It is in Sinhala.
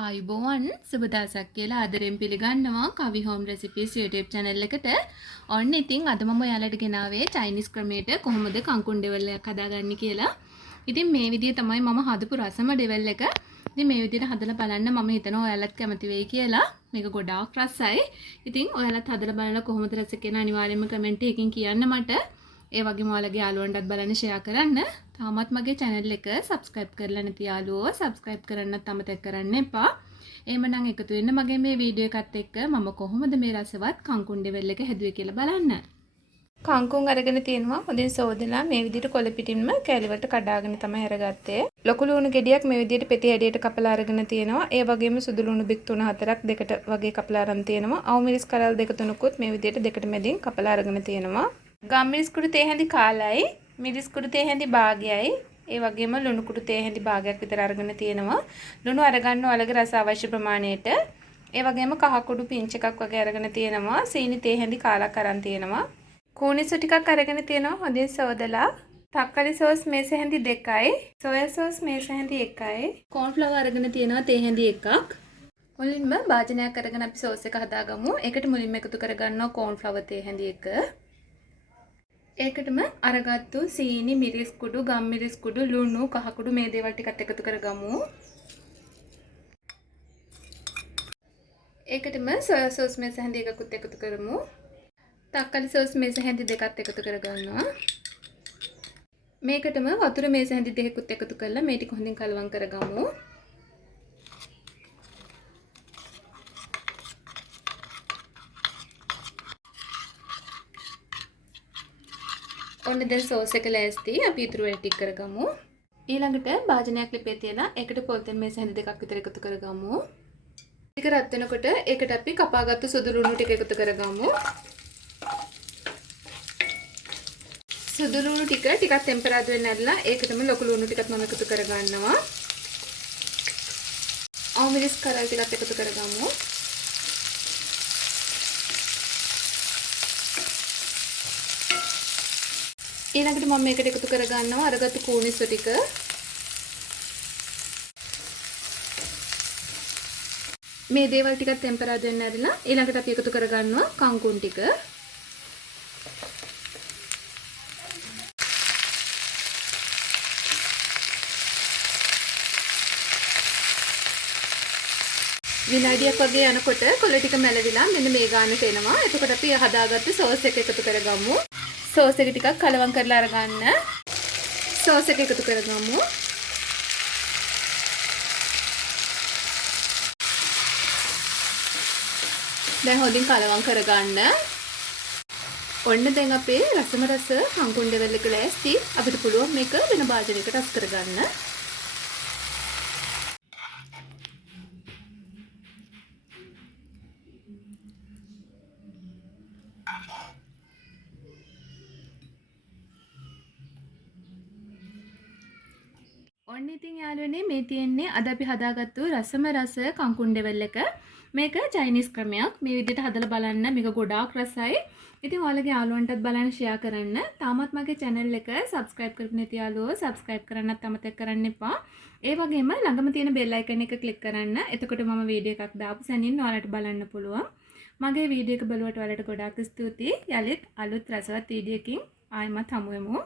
ආයුබෝවන් සුබ දවසක් කියලා ආදරෙන් පිළිගන්නවා කවි හෝම් රෙසිපීස් YouTube channel එකට. ඔන්න ඉතින් අද මම ඔයාලට ගෙනාවේ චයිනීස් ක්‍රමයට කොහොමද කංකුන් ඩෙවල් එකක් හදාගන්නේ කියලා. ඉතින් මේ විදිය තමයි මම හදපු රසම ඩෙවල් එක. ඉතින් මේ විදියට හදලා බලන්න මම හිතනවා ඔයාලත් කැමති වෙයි කියලා. මේක ගොඩාක් රසයි. ඉතින් ඔයාලත් හදලා බලලා කොහොමද රස කියන අනිවාර්යයෙන්ම කමෙන්ට් එකකින් කියන්න මට. ඒ වගේම ඔයාලගේ යාළුවන්ටත් බලන්න ෂෙයා කරන්න. තාමත් මගේ channel එක subscribe කරලා නැති යාළුවෝ subscribe කරන්නත් අමතක කරන්න එපා. එහෙමනම් එකතු වෙන්න මගේ මේ වීඩියෝ එකත් එක්ක මම කොහොමද මේ රසවත් කංකුන් ඩෙවල් එක හැදුවේ කියලා බලන්න. කංකුන් අරගෙන තියෙනවා හොඳින් සෝදලා මේ විදිහට කොළ පිටින්ම කෑලි වලට කඩාගෙන තමයි අරගත්තේ. ලොකු ලුණු ගෙඩියක් මේ විදිහට පෙති හැඩයට කපලා අරගෙන තියෙනවා. ඒ වගේම සුදු ලුණු බික් 3-4ක් දෙකට වගේ කපලා අරන් තියෙනවා. අවමිරිස් කරල් දෙක තුනකුත් මේ විදිහට දෙකට මැදින් කපලා අරගෙන තියෙනවා. ගම්මිරිස් කුඩු තේ හැඳි කාලයි, මිරිස් කුඩු තේ හැඳි භාගයයි, ඒ වගේම ලුණු කුඩු තේ හැඳි භාගයක් විතර අරගෙන තියෙනවා. ලුණු අරගන්න ඔයාලගේ රස අවශ්‍ය ප්‍රමාණයට. ඒ වගේම කහ කුඩු පිංච් එකක් වගේ අරගෙන තියෙනවා. සීනි තේ හැඳි කාලක් අරන් තියෙනවා. කූනිසු ටිකක් අරගෙන තියෙනවා හොඳින් සෝදලා. තක්කාලි සෝස් මේස හැඳි 2යි, සෝයා සෝස් මේස හැඳි 1යි, කෝන් ෆ්ලවර් අරගෙන තියෙනවා තේ හැඳි 1ක්. මුලින්ම භාජනයක් අරගෙන අපි සෝස් එක හදාගමු. ඒකට මුලින්ම එකතු කරගන්නවා කෝන් ෆ්ලවර් තේ හැඳි 1. ඒකටම අරගත්තු සීනි, මිරිස් කුඩු, ගම්මිරිස් කුඩු, ලුණු, කහ කුඩු මේ දේවල් ටිකත් එකතු කරගමු. ඒකටම සෝයා සෝස් මේස හැඳි එකකුත් එකතු කරමු. තක්කාලි සෝස් මේස හැඳි දෙකත් එකතු කරගන්නවා. මේකටම වතුර මේස හැඳි දෙකකුත් එකතු කරලා මේ ටික හොඳින් කලවම් කරගමු. ඔන්න දැන් සෝස් එක ලෑස්ති. අපි ඉතුරු වෙන ටික කරගමු. ඊළඟට භාජනයක් ලිපේ තියලා ඒකට පොල්තෙන් මේස හැඳි දෙකක් විතර එකතු කරගමු. ටික රත් වෙනකොට ඒකට අපි කපාගත්තු සුදු ලුණු ටික එකතු කරගමු. සුදු ලුණු ටිකක් ටෙම්පරාදු වෙන්න ඇරලා ඒකටම ලොකු ලුණු ටිකක් මම එකතු කරගන්නවා. අවමිරිස් කරල් ටිකක් එකතු කරගමු. ඊළඟට මම මේකට එකතු කරගන්නවා අරගත්තු කූනිසු ටික. මේ දේවල් ටිකක් ටෙම්පරාදු වෙන්න ඇරලා ඊළඟට අපි එකතු කරගන්නවා කංකුන් ටික. විනාඩියක් වගේ යනකොට කොළ ටික මැලවිලා මෙන්න මේ ගානට එනවා. එතකොට අපි හදාගත්තු සෝස් එක එකතු කරගමු. සෝස් එක ටිකක් කලවම් කරලා අරගන්න. සෝස් එක එකතු කරගමු. දැන් හොඳින් කලවම් කරගන්න. ඔන්න දැන් අපේ රසම රස කංකුන් ඩෙවල් එක ලෑස්ති. අපිට පුළුවන් මේක වෙන භාජනයකට රස කරගන්න. ඔන්න ඉතින් යාළුවනේ මේ තියෙන්නේ අද අපි හදාගත්තු රසම රස කංකුන් ඩෙවල් එක. මේක චයිනීස් ක්‍රමයක්. මේ විදිහට හදලා බලන්න. මේක ගොඩාක් රසයි. ඉතින් ඔයාලගේ යාළුවන්ටත් බලන්න ෂෙයා කරන්න. තාමත් මගේ channel එක subscribe කරපු නැති යාළුවෝ subscribe කරන්නත් අමතක කරන්න එපා. ඒ වගේම ළඟම තියෙන bell icon එක click කරන්න. එතකොට මම වීඩියෝ එකක් දාපු සැනින් ඔයාලට බලන්න පුළුවන්. මගේ වීඩියෝ එක බලුවට ඔයාලට ගොඩාක් ස්තුතියි. යලිත් අලුත් රසවත් වීඩියෝ එකකින් ආයෙමත් හමු වෙමු.